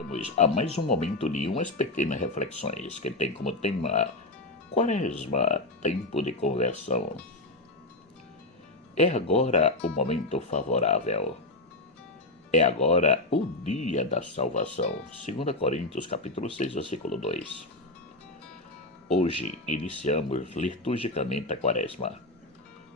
Vamos a mais um momento de umas pequenas reflexões que tem como tema Quaresma, tempo de conversão. É agora o momento favorável. É agora o dia da salvação. 2 Coríntios capítulo 6, versículo 2. Hoje iniciamos liturgicamente a Quaresma,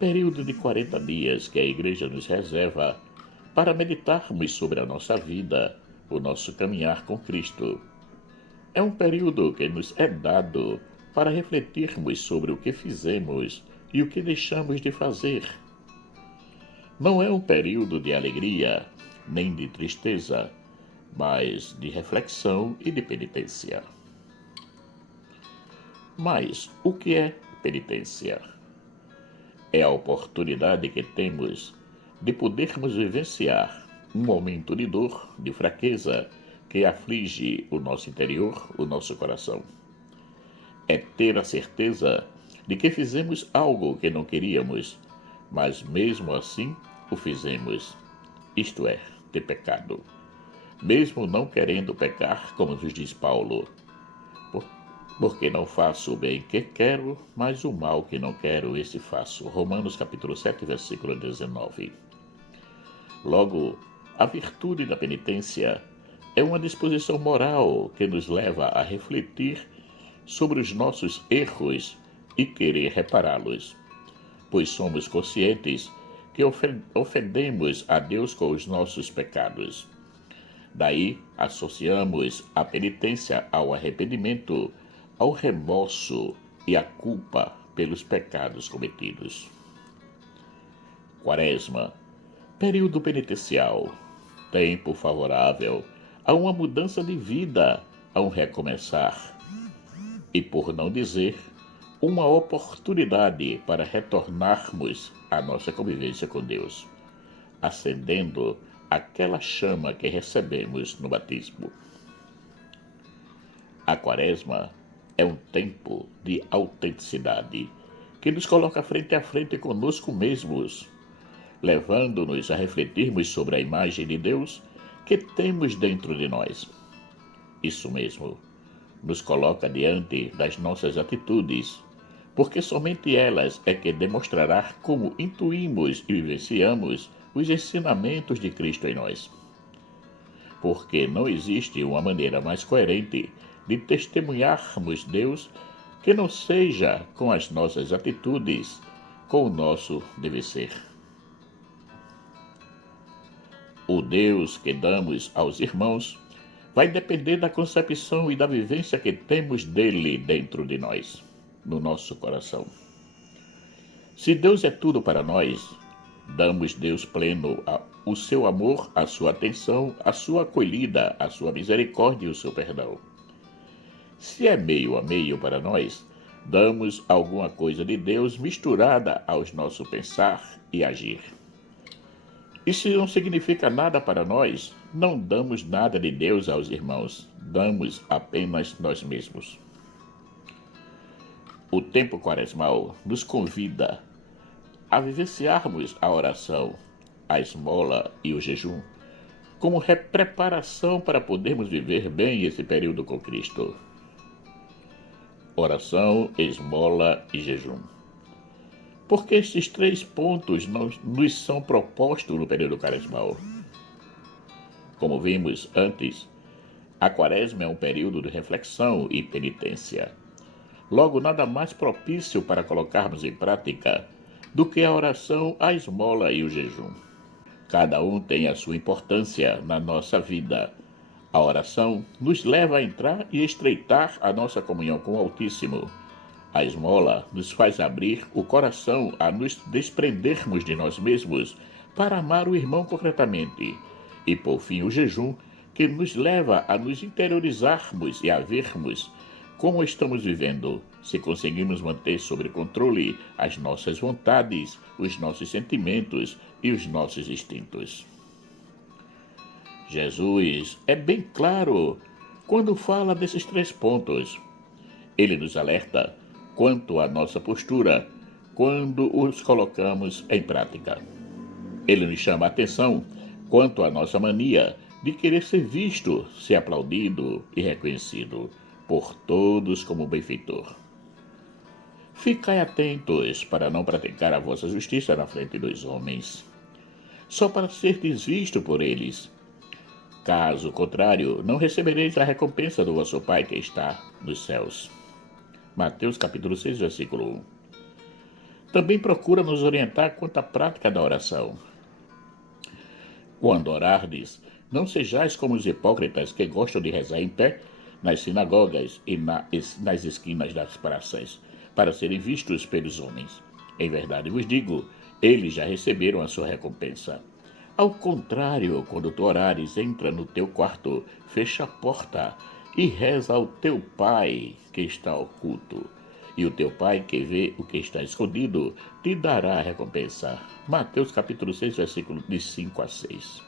período de 40 dias que a Igreja nos reserva para meditarmos sobre a nossa vida, o nosso caminhar com Cristo. É um período que nos é dado para refletirmos sobre o que fizemos e o que deixamos de fazer. Não é um período de alegria, nem de tristeza, mas de reflexão e de penitência. Mas o que é penitência? É a oportunidade que temos de podermos vivenciar um momento de dor, de fraqueza, que aflige o nosso interior, o nosso coração. É ter a certeza de que fizemos algo que não queríamos, mas mesmo assim o fizemos. Isto é, ter pecado. Mesmo não querendo pecar, como nos diz Paulo, porque não faço o bem que quero, mas o mal que não quero, esse faço. Romanos capítulo 7, versículo 19. Logo, a virtude da penitência é uma disposição moral que nos leva a refletir sobre os nossos erros e querer repará-los, pois somos conscientes que ofendemos a Deus com os nossos pecados. Daí, associamos a penitência ao arrependimento, ao remorso e à culpa pelos pecados cometidos. Quaresma, período penitencial, tempo favorável a uma mudança de vida, a um recomeçar. E por não dizer, uma oportunidade para retornarmos à nossa convivência com Deus, acendendo aquela chama que recebemos no batismo. A Quaresma é um tempo de autenticidade que nos coloca frente a frente conosco mesmos, levando-nos a refletirmos sobre a imagem de Deus que temos dentro de nós. Isso mesmo, nos coloca diante das nossas atitudes, porque somente elas é que demonstrará como intuímos e vivenciamos os ensinamentos de Cristo em nós. Porque não existe uma maneira mais coerente de testemunharmos Deus que não seja com as nossas atitudes, com o nosso dever ser. O Deus que damos aos irmãos vai depender da concepção e da vivência que temos dele dentro de nós, no nosso coração. Se Deus é tudo para nós, damos Deus pleno o seu amor, a sua atenção, a sua acolhida, a sua misericórdia e o seu perdão. Se é meio a meio para nós, damos alguma coisa de Deus misturada aos nosso pensar e agir. E se não significa nada para nós, não damos nada de Deus aos irmãos, damos apenas nós mesmos. O tempo quaresmal nos convida a vivenciarmos a oração, a esmola e o jejum como preparação para podermos viver bem esse período com Cristo. Oração, esmola e jejum. Porque estes 3 pontos nos são propostos no período quaresmal. Como vimos antes, a Quaresma é um período de reflexão e penitência. Logo, nada mais propício para colocarmos em prática do que a oração, a esmola e o jejum. Cada um tem a sua importância na nossa vida. A oração nos leva a entrar e estreitar a nossa comunhão com o Altíssimo. A esmola nos faz abrir o coração a nos desprendermos de nós mesmos para amar o irmão concretamente. E, por fim, o jejum, que nos leva a nos interiorizarmos e a vermos como estamos vivendo, se conseguimos manter sob controle as nossas vontades, os nossos sentimentos e os nossos instintos. Jesus é bem claro quando fala desses 3 pontos. Ele nos alerta quanto à nossa postura quando os colocamos em prática. Ele nos chama a atenção quanto à nossa mania de querer ser visto, ser aplaudido e reconhecido por todos como benfeitor. Ficai atentos para não praticar a vossa justiça na frente dos homens, só para serdes visto por eles. Caso contrário, não recebereis a recompensa do vosso Pai que está nos céus. Mateus capítulo 6, versículo 1. Também procura nos orientar quanto à prática da oração. Quando orardes, não sejais como os hipócritas que gostam de rezar em pé nas sinagogas e nas esquinas das praças, para serem vistos pelos homens. Em verdade vos digo, eles já receberam a sua recompensa. Ao contrário, quando tu orares, entra no teu quarto, fecha a porta e reza ao teu Pai que está oculto. E o teu Pai que vê o que está escondido te dará a recompensa. Mateus capítulo 6, versículo de 5 a 6.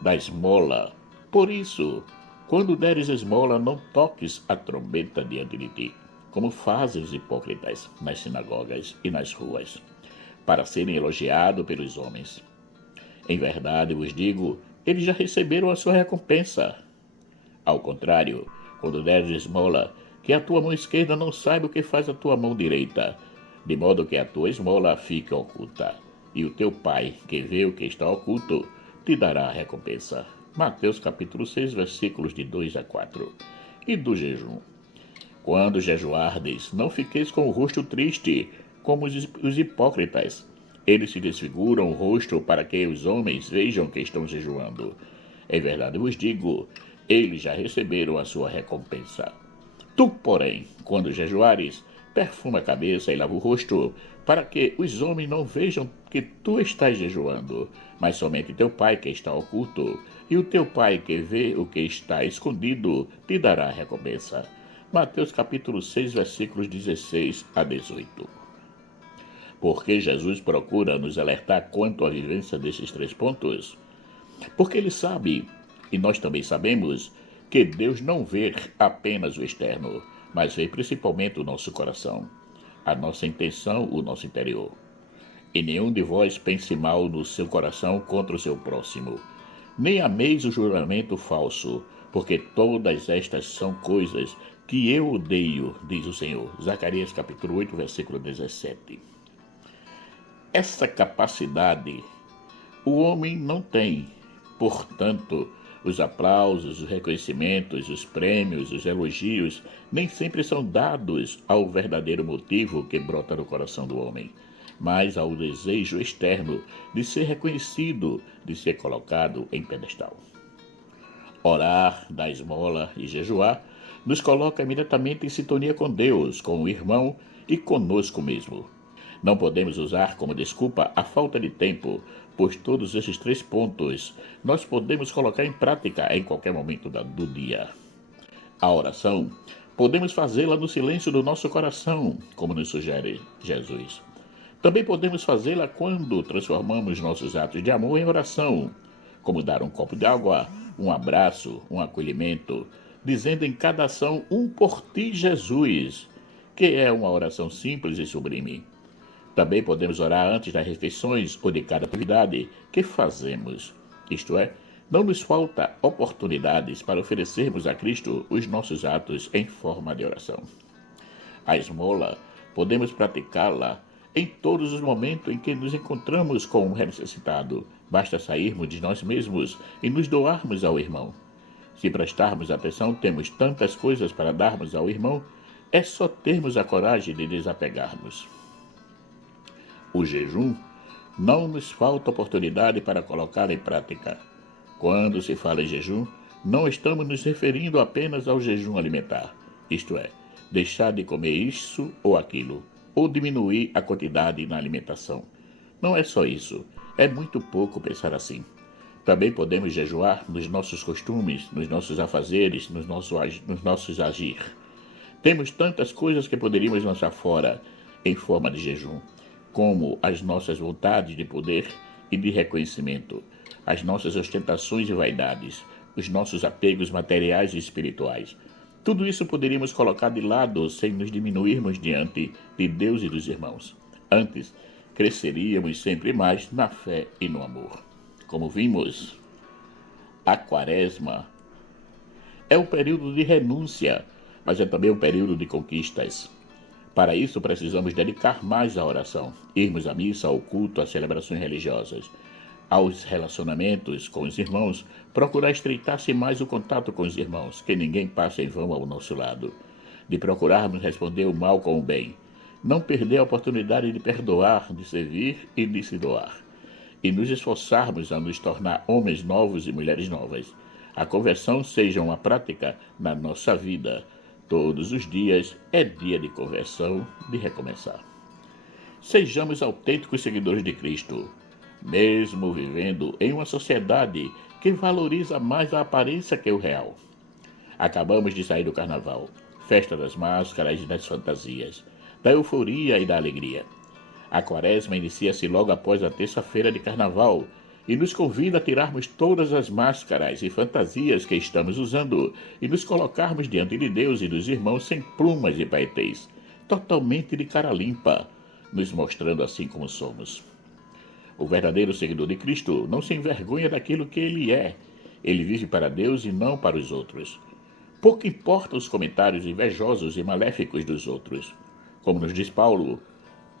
Da esmola. Por isso, quando deres esmola, não toques a trombeta diante de ti, como fazem os hipócritas nas sinagogas e nas ruas, para serem elogiados pelos homens. Em verdade vos digo, eles já receberam a sua recompensa. Ao contrário, quando deres esmola, que a tua mão esquerda não saiba o que faz a tua mão direita, de modo que a tua esmola fique oculta. E o teu Pai, que vê o que está oculto, te dará a recompensa. Mateus capítulo 6, versículos de 2 a 4. E do jejum. Quando jejuardes, não fiqueis com o rosto triste, como os hipócritas. Eles se desfiguram o rosto para que os homens vejam que estão jejuando. Em verdade vos digo, eles já receberam a sua recompensa. Tu, porém, quando jejuares, perfuma a cabeça e lava o rosto, para que os homens não vejam que tu estás jejuando, mas somente teu Pai que está oculto, e o teu Pai que vê o que está escondido te dará a recompensa. Mateus capítulo 6, versículos 16 a 18. Por que Jesus procura nos alertar quanto à vivência desses 3 pontos? Porque ele sabe, e nós também sabemos, que Deus não vê apenas o externo, mas vê principalmente o nosso coração, a nossa intenção, o nosso interior. E nenhum de vós pense mal no seu coração contra o seu próximo. Nem ameis o juramento falso, porque todas estas são coisas que eu odeio, diz o Senhor. Zacarias capítulo 8, versículo 17. Essa capacidade o homem não tem. Portanto, os aplausos, os reconhecimentos, os prêmios, os elogios nem sempre são dados ao verdadeiro motivo que brota no coração do homem, mas ao desejo externo de ser reconhecido, de ser colocado em pedestal. Orar, dar esmola e jejuar nos coloca imediatamente em sintonia com Deus, com o irmão e conosco mesmo. Não podemos usar como desculpa a falta de tempo, pois todos esses 3 pontos nós podemos colocar em prática em qualquer momento do dia. A oração, podemos fazê-la no silêncio do nosso coração, como nos sugere Jesus. Também podemos fazê-la quando transformamos nossos atos de amor em oração, como dar um copo de água, um abraço, um acolhimento, dizendo em cada ação um por ti, Jesus, que é uma oração simples e sublime. Também podemos orar antes das refeições ou de cada atividade que fazemos. Isto é, não nos falta oportunidades para oferecermos a Cristo os nossos atos em forma de oração. A esmola, podemos praticá-la em todos os momentos em que nos encontramos com um necessitado. Basta sairmos de nós mesmos e nos doarmos ao irmão. Se prestarmos atenção, temos tantas coisas para darmos ao irmão, é só termos a coragem de desapegarmos. O jejum, não nos falta oportunidade para colocar em prática. Quando se fala em jejum, não estamos nos referindo apenas ao jejum alimentar, isto é, deixar de comer isso ou aquilo, ou diminuir a quantidade na alimentação. Não é só isso, é muito pouco pensar assim. Também podemos jejuar nos nossos costumes, nos nossos afazeres, nos nossos agir. Temos tantas coisas que poderíamos lançar fora em forma de jejum, como as nossas vontades de poder e de reconhecimento, as nossas ostentações e vaidades, os nossos apegos materiais e espirituais. Tudo isso poderíamos colocar de lado sem nos diminuirmos diante de Deus e dos irmãos. Antes, cresceríamos sempre mais na fé e no amor. Como vimos, A Quaresma é um período de renúncia, mas é também um período de conquistas. Para isso, precisamos dedicar mais à oração, irmos à missa, ao culto, às celebrações religiosas, aos relacionamentos com os irmãos, procurar estreitar-se mais o contato com os irmãos, que ninguém passe em vão ao nosso lado, de procurarmos responder o mal com o bem, não perder a oportunidade de perdoar, de servir e de se doar, e nos esforçarmos a nos tornar homens novos e mulheres novas. A conversão seja uma prática na nossa vida. Todos os dias é dia de conversão, de recomeçar. Sejamos autênticos seguidores de Cristo, mesmo vivendo em uma sociedade que valoriza mais a aparência que o real. Acabamos de sair do carnaval, festa das máscaras e das fantasias, da euforia e da alegria. A Quaresma inicia-se logo após a terça-feira de carnaval e nos convida a tirarmos todas as máscaras e fantasias que estamos usando e nos colocarmos diante de Deus e dos irmãos sem plumas e paetês, totalmente de cara limpa, nos mostrando assim como somos. O verdadeiro seguidor de Cristo não se envergonha daquilo que ele é. Ele vive para Deus e não para os outros. Pouco importam os comentários invejosos e maléficos dos outros. Como nos diz Paulo,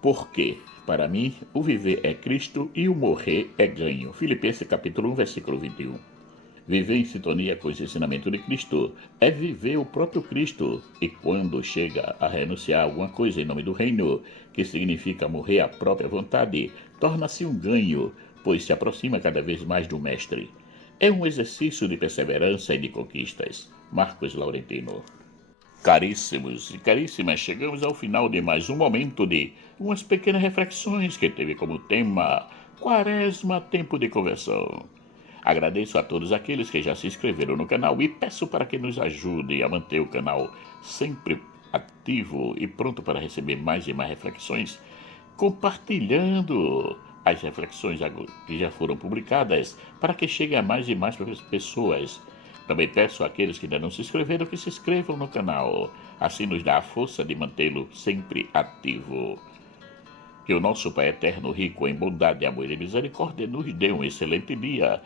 porque, para mim, o viver é Cristo e o morrer é ganho. Filipenses capítulo 1, versículo 21. Viver em sintonia com os ensinamentos de Cristo é viver o próprio Cristo. E quando chega a renunciar a alguma coisa em nome do reino, que significa morrer à própria vontade, torna-se um ganho, pois se aproxima cada vez mais do Mestre. É um exercício de perseverança e de conquistas. Marcos Laurentino. Caríssimos e caríssimas, chegamos ao final de mais um momento de umas pequenas reflexões que teve como tema Quaresma, tempo de conversão. Agradeço a todos aqueles que já se inscreveram no canal e peço para que nos ajudem a manter o canal sempre ativo e pronto para receber mais e mais reflexões, compartilhando as reflexões que já foram publicadas para que cheguem a mais e mais pessoas. Também peço àqueles que ainda não se inscreveram que se inscrevam no canal, assim nos dá a força de mantê-lo sempre ativo. Que o nosso Pai Eterno, rico em bondade, amor e misericórdia, nos dê um excelente dia.